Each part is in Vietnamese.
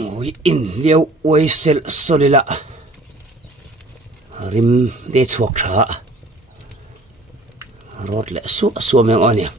ngồi in liêu oi sel solila rim de chuak tha rot le su meng on ya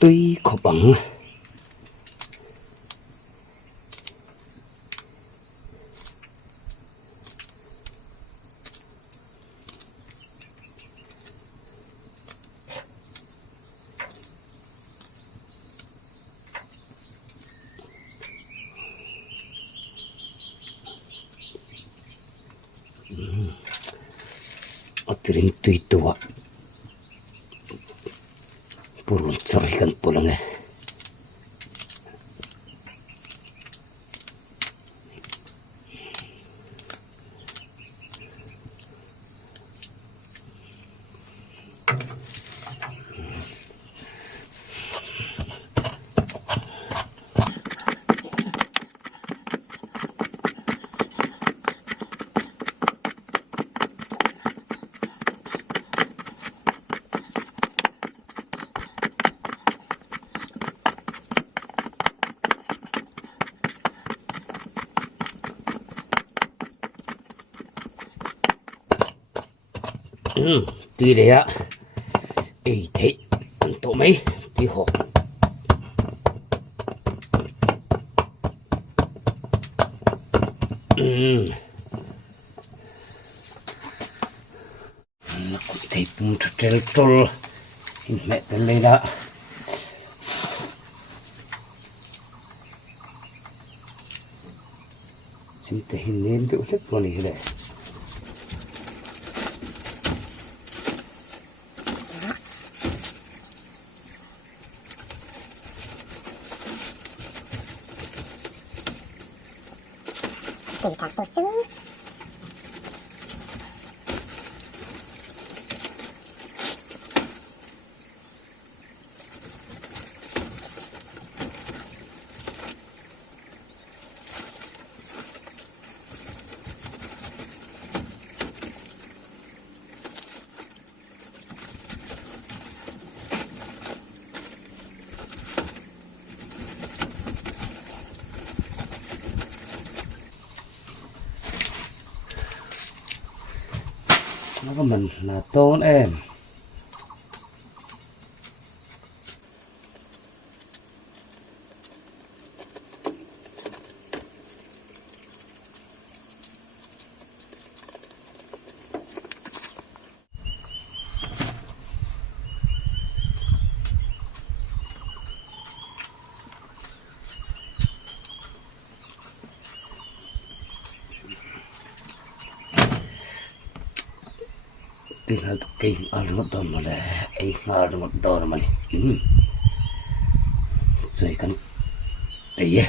tui kho bang ring tui tua purun chari kan pulange tuy đấy ạ ấy thế tổ mấy tuy hộ Lakhuihthei pum trel trol mẹ tên lên đó xin thể hình nên tự thích con này đấy Tình cảm của xứ nó có mình là tôn em tinggal tukay alungot doon mo le ay alungot doon naman so ikan ay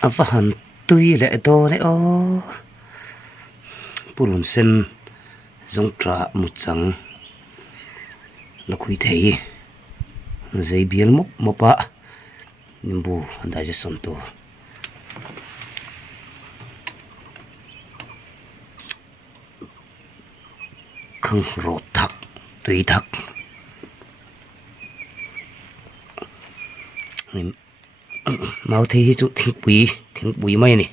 afahan tui le do le o pulun sen zong tra muchang Lakhuihthei zai bial mop mopa nimbu andai je sonto khang rot thak tui thak mau thấy chút thing bụi mây này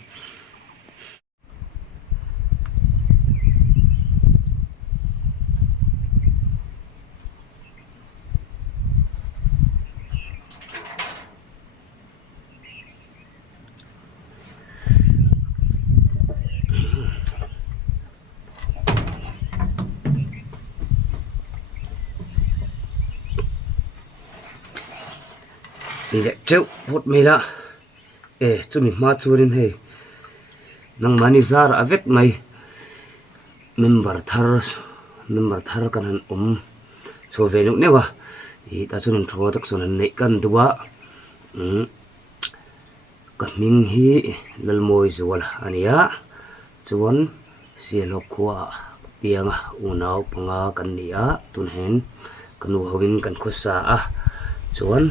đi lại trêu phút mày đã chú mình mà chú đến hay nang mani ra ra vết mày member thar kan so về lúc nè ba thì ta chú mình thua tất số này cần tu ba kan ming hi lal moi zual ania chuan sielo khua pianga unau panga kan nia tun hen kanu howin kan khosa a chuan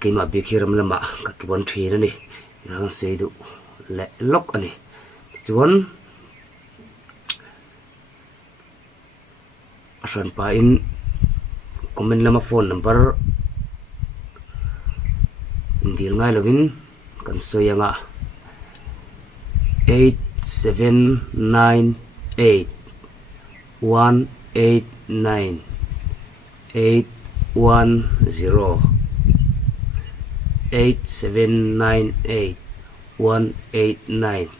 cái mà bị khi làm mà các tuần thủy đó này đang xây dựng lệ lốc này chuan asan pa in comment lama phone number indil ngai lovin kan soyanga 8798 189 810 8798 189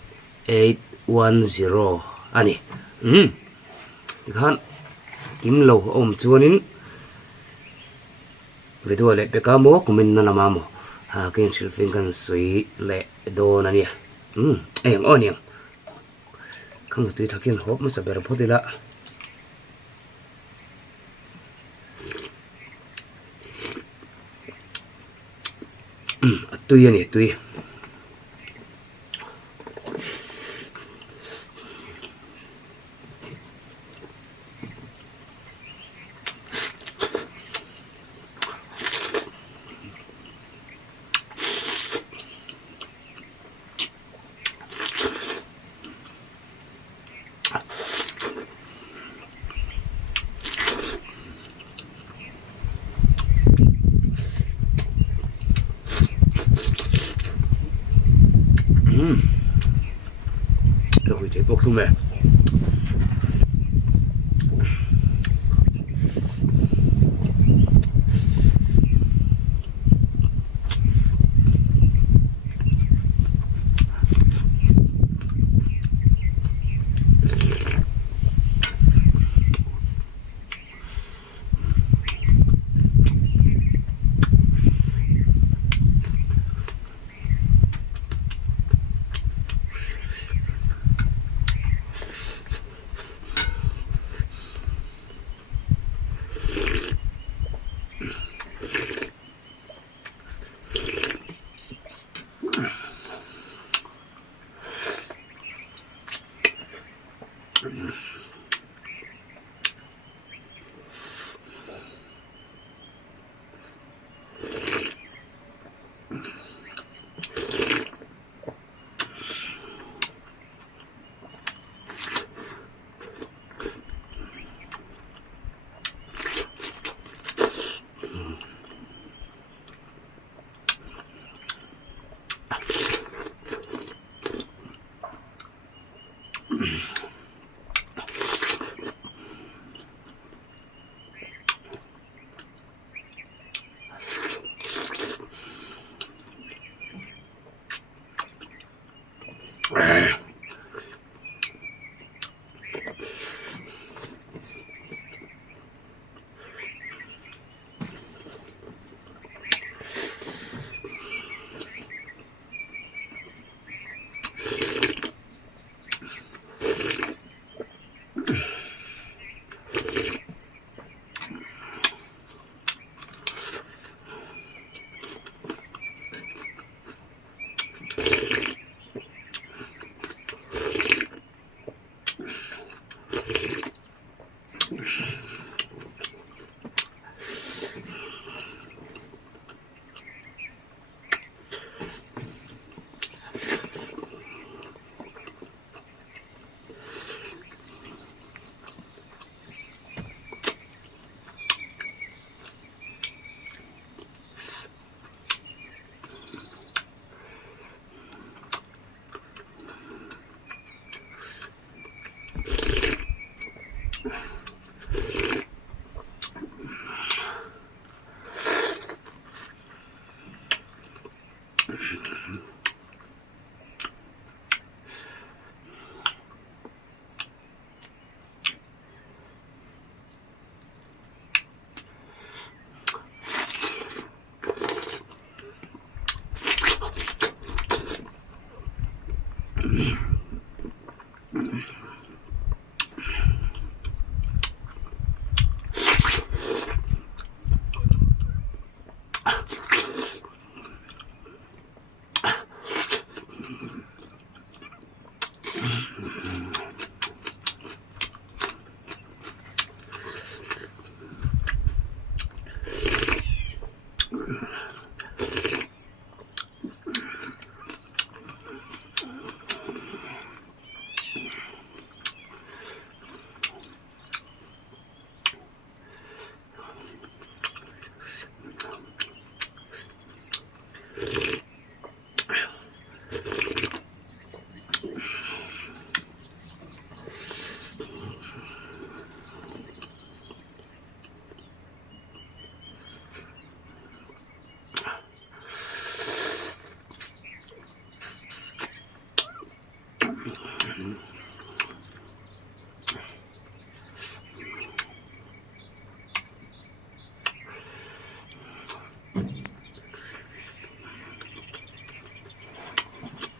810 ani khan kim lo om chuanin video le pe ka mo comment na lama mo ha ken selfie kan sui le do na ni eng oniang khang tu thakin hop ma saber phodila tui ani tui Lakhuihthei bốc xuống mẹ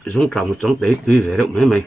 giống trà một giống đấy tùy về đâu mấy mày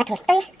Lakhuihthei.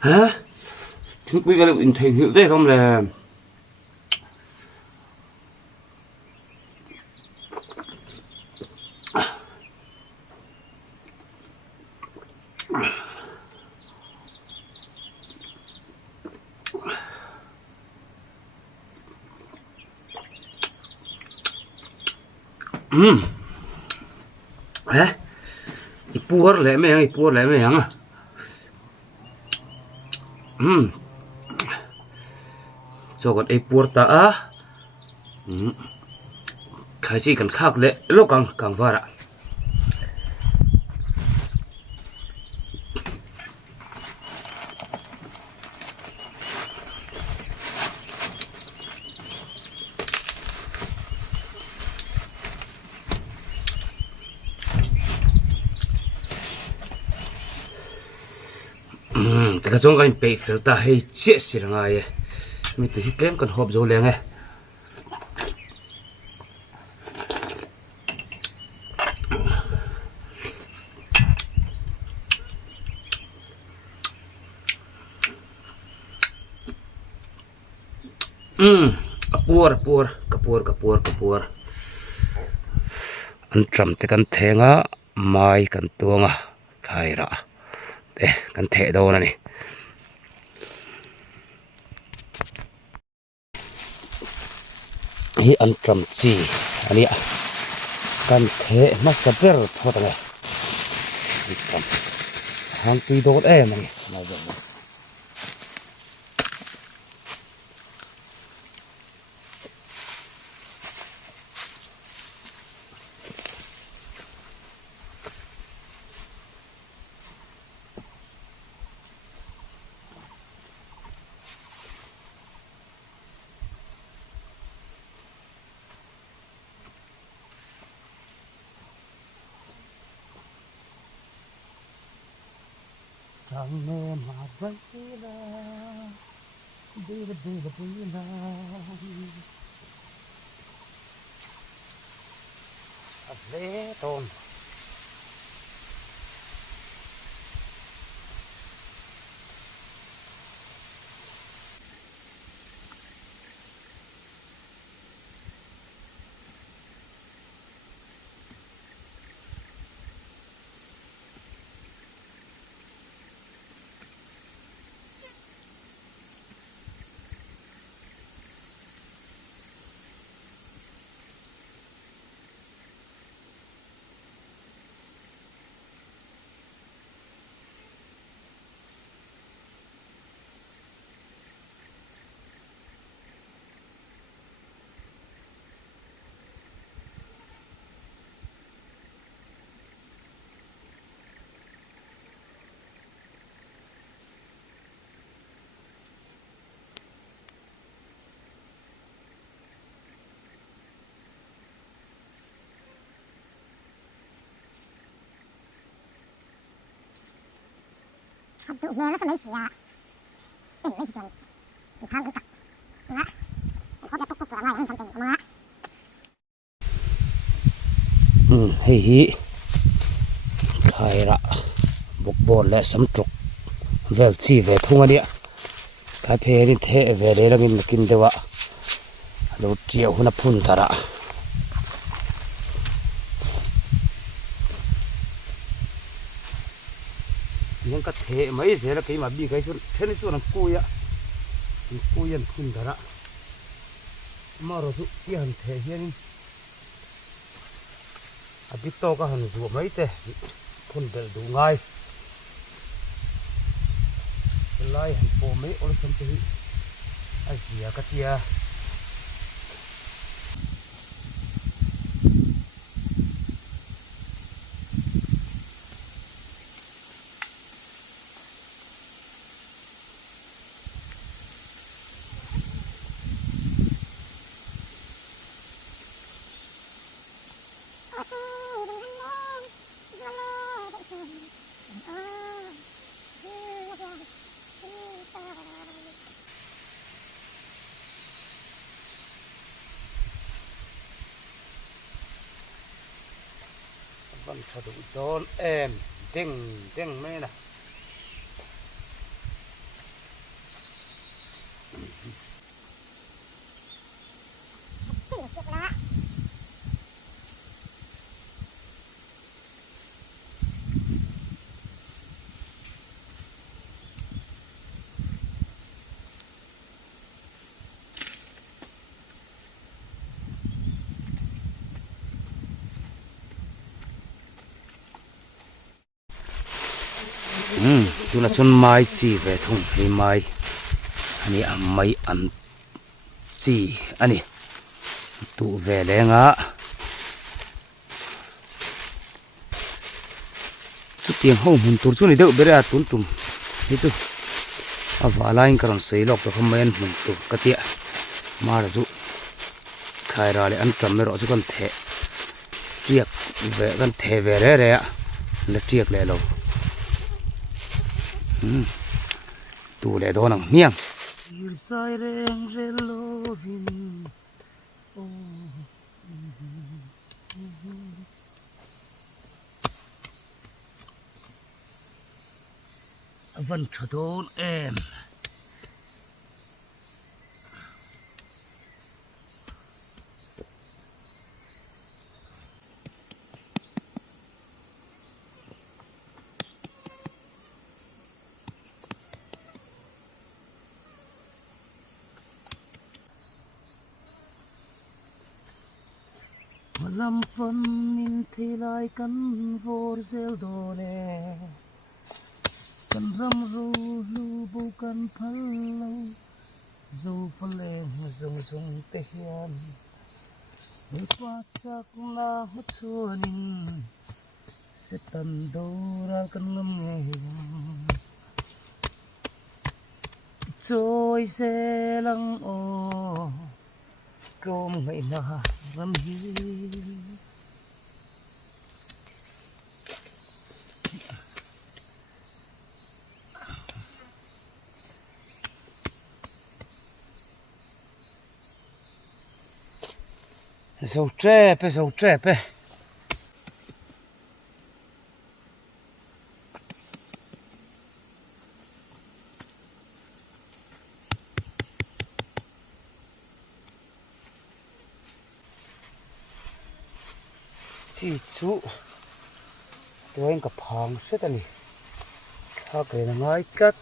hả chúng bây giờ mình thành hiệu thế không là ipur le me yang chokat ipur ta khai chi kan khak le lo kang vara cái trong cái bể filter hay chết xí là ngay mình tự hít lem còn hộp dầu liền nghe kapur anh trầm thì cần thèn á mai cần tuông à khai ra để cần thè đâu này hi an trầm chi anh ạ cần thè mà sắp bể thôi này hàng tùy đồ em này này vậy Thằng mê mà vây la đi la lẽ tôm tụi mẹ nó sẽ mấy xì à em mấy xì chuẩn thì thang cứ cặp nữa khó đẹp túc tụi này anh thằng tình của má hi khai ra bốc bồn lại sắm trục về chi về thung anh ạ cái phe đi thế về đây là mình kim đâu ạ đồ chiều hôm nay phun ta đã những cái thế mấy thế là cái mà bị cái thế này chỗ là cùi ăn phun ta đã mà rồi tụi tiền thế hiện biết to cái hàng ruộng mấy thế phun để đủ ngay lai hàng phố mấy ở trong cái gì cái kia con thợ đủ trốn em tiếng mấy nè tu na chun mai chi ve thung hi mai ani mai an chi ani tu ve lenga tu tiang ho mun tur chu ni deuh bera tun tum hi tu ava lain karon sei lok to khamen mun tu katia mar chu khaira le an tam mero chu kan the tiak ve kan the ve re re le tiak le lo tu le do nang miang ir sai reng re lo vin vẫn thốn em làm phân min thì lại cắn vô rêu đồ nè kan ram ru lu bu kan phal lo dù phal le zong zong te hian mi pa chak na hu chuanin se tan do ra kan ngam nge trôi xe lăng o kom ngai na ram hi dầu trepe chi chu tôi anh cặp hàng suốt anh khác cái là ngay cắt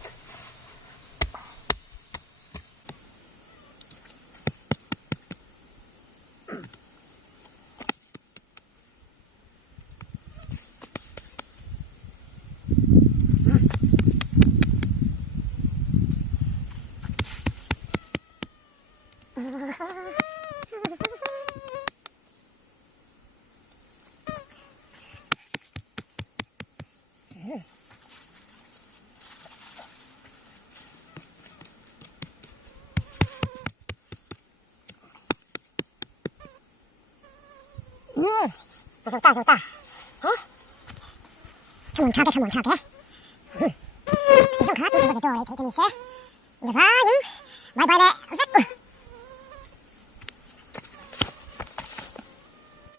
Sầu ta hả thằng khá cái cái sầu khá tôi thấy cái này xe được phá những bài bài lẹ rất